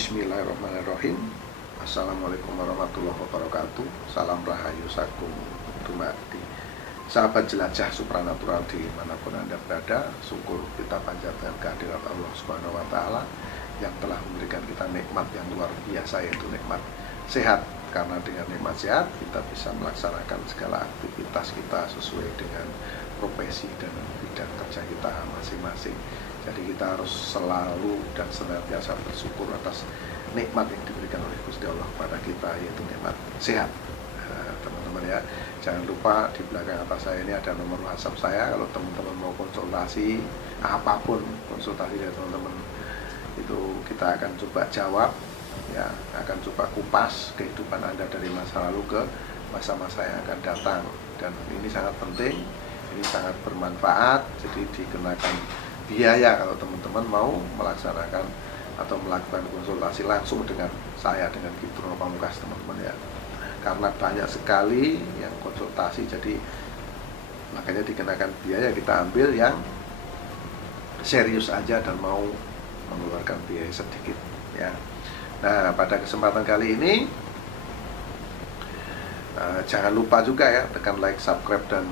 Bismillahirrahmanirrahim. Assalamualaikum warahmatullahi wabarakatuh. Salam rahayu sakum dumadi. Sahabat jelajah supranatural dimanapun Anda berada, syukur kita panjatkan kehadirat Allah Subhanahu wa Ta'ala yang telah memberikan kita nikmat yang luar biasa, yaitu nikmat sehat. Karena dengan nikmat sehat kita bisa melaksanakan segala aktivitas kita sesuai dengan profesi dan bidang kerja kita masing-masing. Jadi kita harus selalu dan senantiasa bersyukur atas nikmat yang diberikan oleh Gusti Allah kepada kita, yaitu nikmat sehat. Teman-teman ya, jangan lupa di belakang atas saya ini ada nomor WhatsApp saya. Kalau teman-teman mau konsultasi apapun, konsultasi dari teman-teman itu kita akan coba jawab, ya, akan coba kupas kehidupan Anda dari masa lalu ke masa-masa yang akan datang. Dan ini sangat penting, ini sangat bermanfaat. Jadi dikenakan biaya kalau teman-teman mau melaksanakan atau melakukan konsultasi langsung dengan saya, dengan Kitro Pamungkas, teman-teman ya. Karena banyak sekali yang konsultasi, jadi makanya dikenakan biaya. Kita ambil yang serius aja dan mau mengeluarkan biaya sedikit ya. Nah, pada kesempatan kali ini jangan lupa juga ya, tekan like, subscribe, dan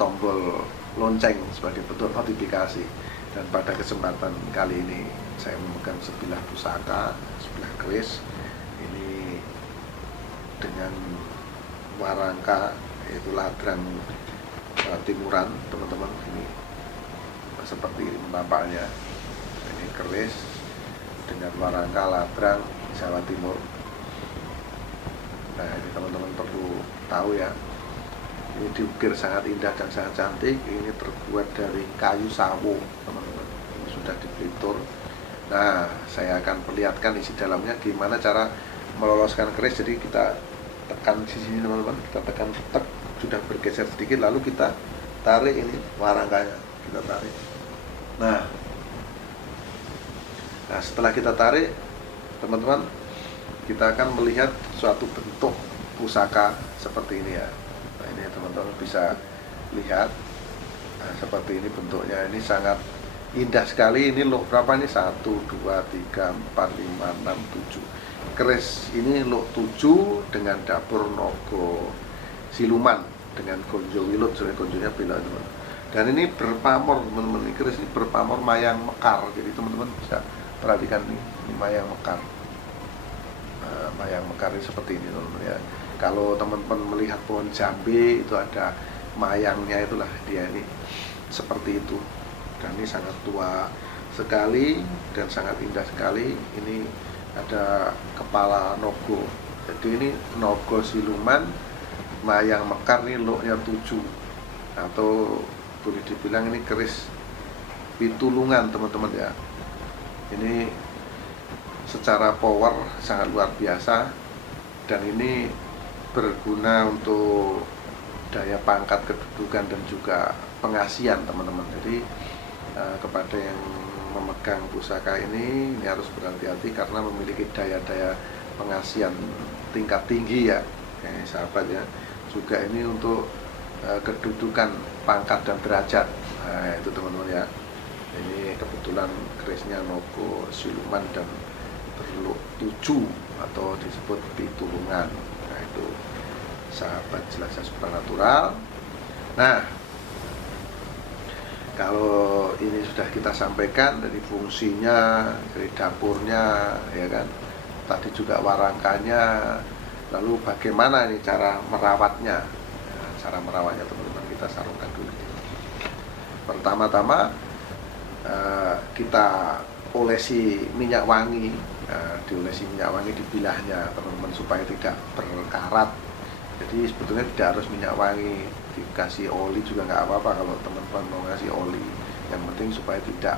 tombol lonceng sebagai bentuk notifikasi. Dan pada kesempatan kali ini saya memegang sebilah pusaka, sebilah keris ini dengan warangka, yaitu ladrang timuran, teman-teman. Ini seperti ini tampaknya. Ini keris dengan warangka ladrang Jawa Timur. Nah, ini teman-teman perlu tahu ya, ini diukir sangat indah dan sangat cantik. Ini terbuat dari kayu sawo, teman-teman. Ini sudah dipelitur. Nah, saya akan perlihatkan isi dalamnya gimana cara meloloskan keris. Jadi kita tekan di sini, teman-teman. Kita tekan tek, sudah bergeser sedikit, lalu kita tarik ini warangkanya. Kita tarik. Nah, setelah kita tarik, teman-teman, kita akan melihat suatu bentuk pusaka seperti ini ya. Nah, ini teman-teman bisa lihat, seperti ini bentuknya. Ini sangat indah sekali. Ini loh berapa ini? 1, 2, 3, 4, 5, 6, 7. Keris ini loh 7 dengan dapur nogo siluman dengan gonjo wilut, soalnya gonjonya bela, teman. Dan ini berpamor, teman-teman. Ini keris ini berpamor mayang mekar. Jadi teman-teman bisa perhatikan ini mayang mekar. Mayang mekar ini seperti ini, teman-teman ya. Kalau teman-teman melihat pohon jambe itu ada mayangnya, itulah dia ini seperti itu. Dan ini sangat tua sekali dan sangat indah sekali. Ini ada kepala nogo. Jadi ini nogo siluman mayang mekar, ini loknya 7, atau boleh dibilang ini keris pitulungan, teman-teman ya. Ini secara power sangat luar biasa, dan ini berguna untuk daya pangkat, kedudukan, dan juga pengasihan, teman-teman. Jadi kepada yang memegang pusaka ini harus berhati-hati karena memiliki daya-daya pengasihan tingkat tinggi ya, sahabat ya. Juga ini untuk kedudukan, pangkat, dan derajat. Nah, itu teman-teman ya. Ini kebetulan kerisnya nogo siluman dan berluk 7 atau disebut pitulungan. Nah, itu sahabat jelajah supranatural. Nah, kalau ini sudah kita sampaikan dari fungsinya, dari dapurnya ya kan, tadi juga warangkanya, lalu bagaimana ini cara merawatnya. Nah, cara merawatnya, teman-teman, kita sarungkan dulu. Pertama-tama kita olesi minyak wangi. Diolesi minyak wangi di bilahnya, teman-teman, supaya tidak berkarat. Jadi sebetulnya tidak harus minyak wangi, dikasih oli juga nggak apa-apa kalau teman-teman mau ngasih oli. Yang penting supaya tidak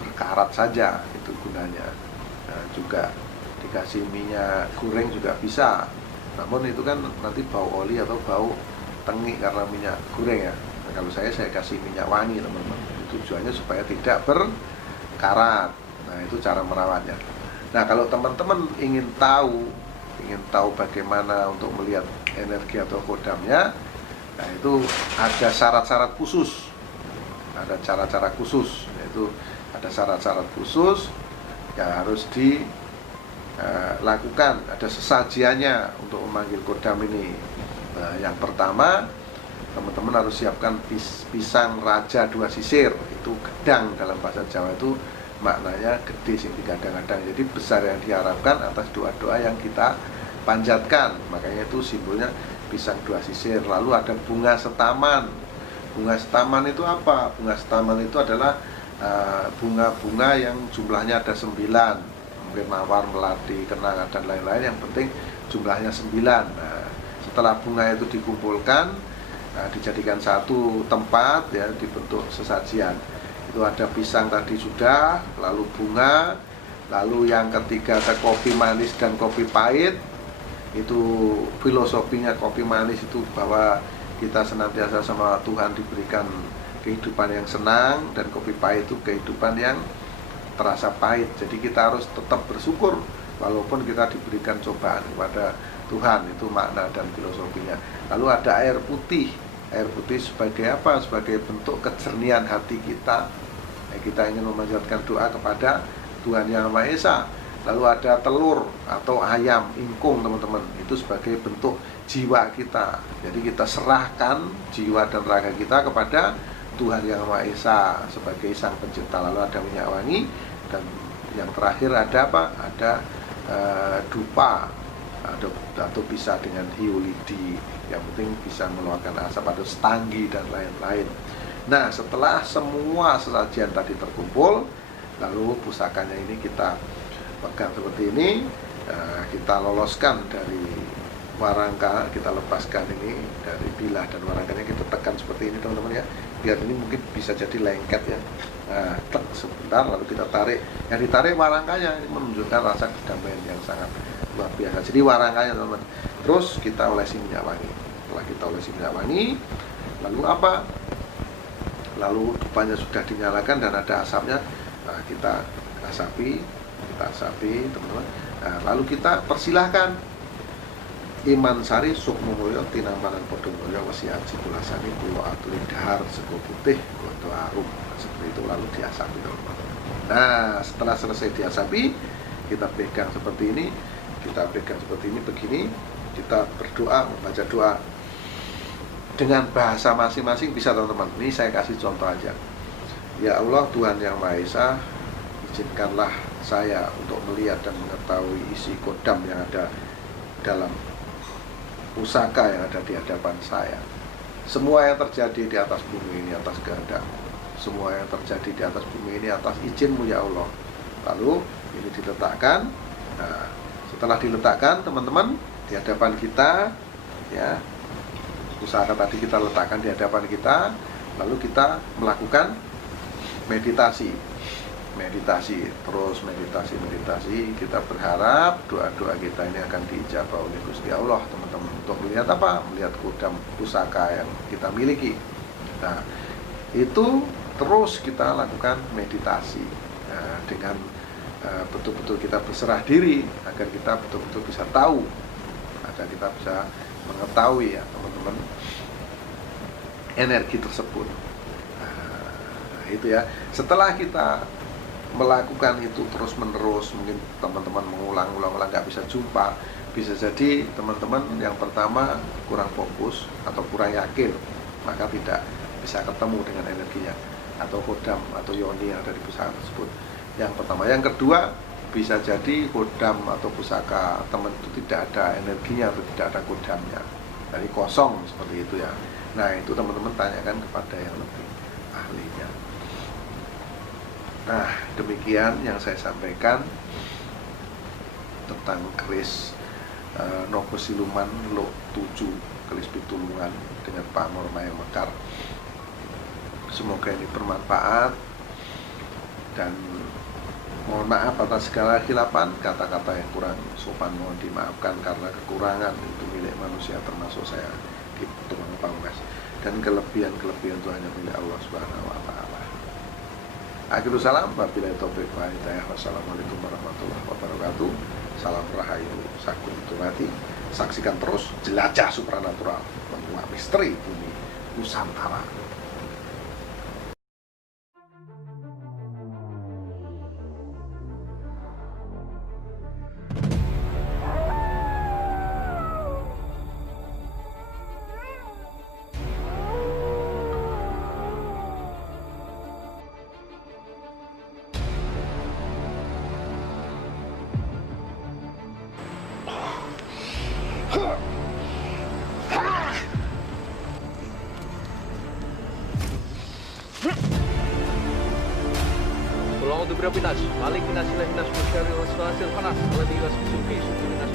berkarat saja, itu gunanya. Juga dikasih minyak goreng juga bisa, namun itu kan nanti bau oli atau bau tengik karena minyak goreng ya. Nah, kalau saya kasih minyak wangi, teman-teman. Tujuannya supaya tidak berkarat. Nah, itu cara merawatnya. Nah, kalau teman-teman ingin tahu bagaimana untuk melihat energi atau kodamnya, nah itu ada syarat-syarat khusus, ada cara-cara khusus, yaitu ada syarat-syarat khusus yang harus lakukan, ada sesajiannya untuk memanggil kodam ini. Nah, yang pertama, teman-teman harus siapkan pisang raja 2 sisir. Itu gedang, dalam bahasa Jawa itu maknanya gede sing digadang-gadang. Jadi besar yang diharapkan atas doa-doa yang kita panjatkan. Makanya itu simbolnya pisang 2 sisir. Lalu ada bunga setaman. Bunga setaman itu apa? Bunga setaman itu adalah bunga-bunga yang jumlahnya ada 9. Mungkin mawar, melati, kenanga, dan lain-lain. Yang penting jumlahnya 9. Nah, setelah bunga itu dikumpulkan, dijadikan satu tempat, ya, dibentuk sesajian. Itu ada pisang tadi sudah, lalu bunga, lalu yang ketiga ada kopi manis dan kopi pahit. Itu filosofinya kopi manis itu bahwa kita senantiasa sama Tuhan diberikan kehidupan yang senang, dan kopi pahit itu kehidupan yang terasa pahit. Jadi kita harus tetap bersyukur walaupun kita diberikan cobaan kepada Tuhan. Itu makna dan filosofinya. Lalu ada air putih. Air putih sebagai apa? Sebagai bentuk kejernihan hati kita. Kita ingin memanjatkan doa kepada Tuhan Yang Maha Esa. Lalu ada telur atau ayam, ingkung, teman-teman. Itu sebagai bentuk jiwa kita. Jadi kita serahkan jiwa dan raga kita kepada Tuhan Yang Maha Esa sebagai Sang Pencipta. Lalu ada minyak wangi, dan yang terakhir ada apa? Ada dupa atau bisa dengan hiu lidi. Yang penting bisa mengeluarkan asap, atau setanggi dan lain-lain. Nah, setelah semua sesajian tadi terkumpul, lalu pusakanya ini kita pegang seperti ini, kita loloskan dari warangka, kita lepaskan ini dari bilah dan warangkanya, kita tekan seperti ini, teman-teman, ya, biar ini mungkin bisa jadi lengket, ya. Nah, sebentar, lalu kita tarik. Yang ditarik warangkanya, ini menunjukkan rasa kedamaian yang sangat luar biasa. Jadi warangkanya, teman-teman. Terus kita olesi minyak wangi. Setelah kita olesi minyak wangi, lalu apa? Lalu dupanya sudah dinyalakan dan ada asapnya. Nah, kita asapi, teman-teman. Nah, lalu kita persilahkan Iman Sari Sukmo Mulyo Tinampanan Podo Mulyo Wasiaji Kulasani Kulo Atuli Dahar Sego Putih Goto Arum. Nah, seperti itu, lalu diasapi, teman-teman. Nah, setelah selesai diasapi, kita pegang seperti ini, begini, kita berdoa, membaca doa dengan bahasa masing-masing, bisa, teman-teman. Ini saya kasih contoh aja. Ya Allah, Tuhan Yang Maha Esa, izinkanlah saya untuk melihat dan mengetahui isi kodam yang ada dalam pusaka yang ada di hadapan saya. Semua yang terjadi di atas bumi ini atas kehendak. Semua yang terjadi di atas bumi ini atas izin-Mu, ya Allah. Lalu ini diletakkan. Nah, setelah diletakkan, teman-teman, di hadapan kita, ya, pusaka tadi kita letakkan di hadapan kita, lalu kita melakukan meditasi, terus meditasi. Kita berharap doa-doa kita ini akan diijabah oleh Gusti Allah, teman-teman. Untuk melihat apa? Melihat kodam pusaka yang kita miliki. Nah, itu terus kita lakukan meditasi, dengan betul-betul kita berserah diri, agar kita betul-betul bisa tahu, agar kita bisa mengetahui, ya, teman-teman, energi tersebut. Nah, itu, ya. Setelah kita melakukan itu terus menerus, mungkin teman-teman mengulang-ulang nggak bisa jumpa, bisa jadi teman-teman yang pertama kurang fokus atau kurang yakin, maka tidak bisa ketemu dengan energinya atau kodam atau yoni yang ada di pusaka tersebut. Yang pertama. Yang kedua, bisa jadi kodam atau pusaka teman itu tidak ada energinya atau tidak ada kodamnya, jadi kosong seperti itu, ya. Nah, itu teman-teman tanyakan kepada yang lebih ahlinya. Nah, demikian yang saya sampaikan tentang keris Nogo Siluman Lok 7, keris pitulungan dengan pamor Mayang Mekar. Semoga ini bermanfaat, dan mohon maaf atas segala khilafan, kata-kata yang kurang sopan mohon dimaafkan, karena kekurangan itu milik manusia, termasuk saya di tukang pangkas, dan kelebihan-kelebihan itu hanya milik Allah Subhanahu wa Ta'ala. Akhirul salam, wabillahi taufiq wal hidayah. Wassalamualaikum warahmatullahi wabarakatuh. Salam rahayu, sakum tumati. Saksikan terus Jelajah Supranatural, menguak misteri bumi Nusantara. والعوذ برب الناس مالك الناس اله الناس من شر الوسواس الخناس الذي يوسوس في صدور الناس